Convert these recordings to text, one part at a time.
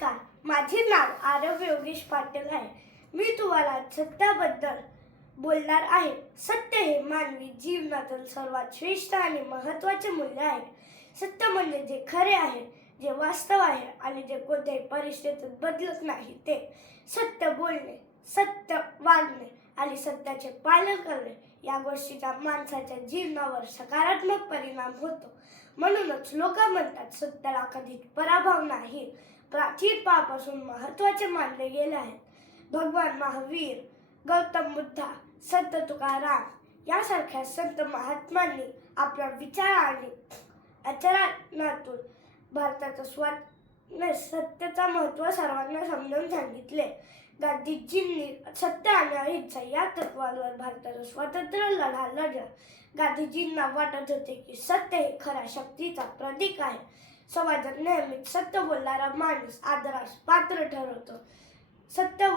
नमस्कार, माझे नाव आरव योगेश पाटील आहे. मी तुम्हाला सत्याबद्दल बोलणार आहे. सत्य हे मानवी जीवनातील सर्वात श्रेष्ठ आणि महत्त्वाचे मूल्य आहे. सत्य म्हणजे जे खरे आहे, जे वास्तव आहे आणि जे कोणत्याही परिस्थितीत बदलत नाही ते. सत्य बोलणे, सत्य वागणे आणि सत्याचे पालन करणे या गोष्टीचा माणसाच्या जीवनावर सकारात्मक परिणाम होतो. म्हणूनच लोक म्हणतात सत्याला कधीच पराभव नाही. प्राचीन काळापासून महत्त्वाचे मानले गेले आहेत. भगवान महावीर, गौतम बुद्ध, संत तुकाराम यासारख्या संत महात्मांनी आपल्या विचार आणि आचरणातून भारताचं सत्याचा महत्त्व सर्वांना समजावून सांगितले. गांधीजींनी सत्य आणि अहिंसा या तत्वांवर भारताचा स्वातंत्र्य लढा लढला. गांधीजींना वाटत होते की सत्य हे खऱ्या शक्तीचा प्रतीक आहे. समाजात नेहमीच सत्य बोलणारा माणूस आदरास पात्र ठरवतो. सत्य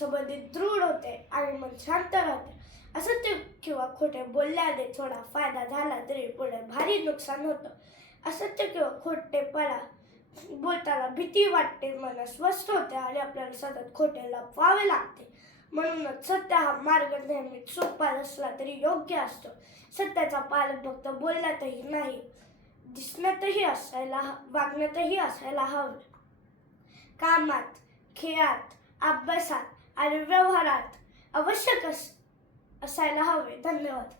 संबंधित दृढ होते आणि मन शांत राहते. असत्य किंवा खोटे बोलल्याने थोडा फायदा झाला तरी पुढे भारी नुकसान होतं. असत्य किंवा खोटेपणा बोलताना भीती वाटते, मन अस्वस्थ होते आणि आपल्याला सतत खोटे लपवावे लागते. म्हणूनच सत्य हा मार्ग नेहमीच सोपा नसला तरी योग्य असतो. सत्याचा पालन फक्त बोलण्यातही नाही, दिसण्यातही वागण्यातही असायला हवे. कामात, खेळात, अभ्यासात आणि व्यवहारात आवश्यक असायला हवे. धन्यवाद.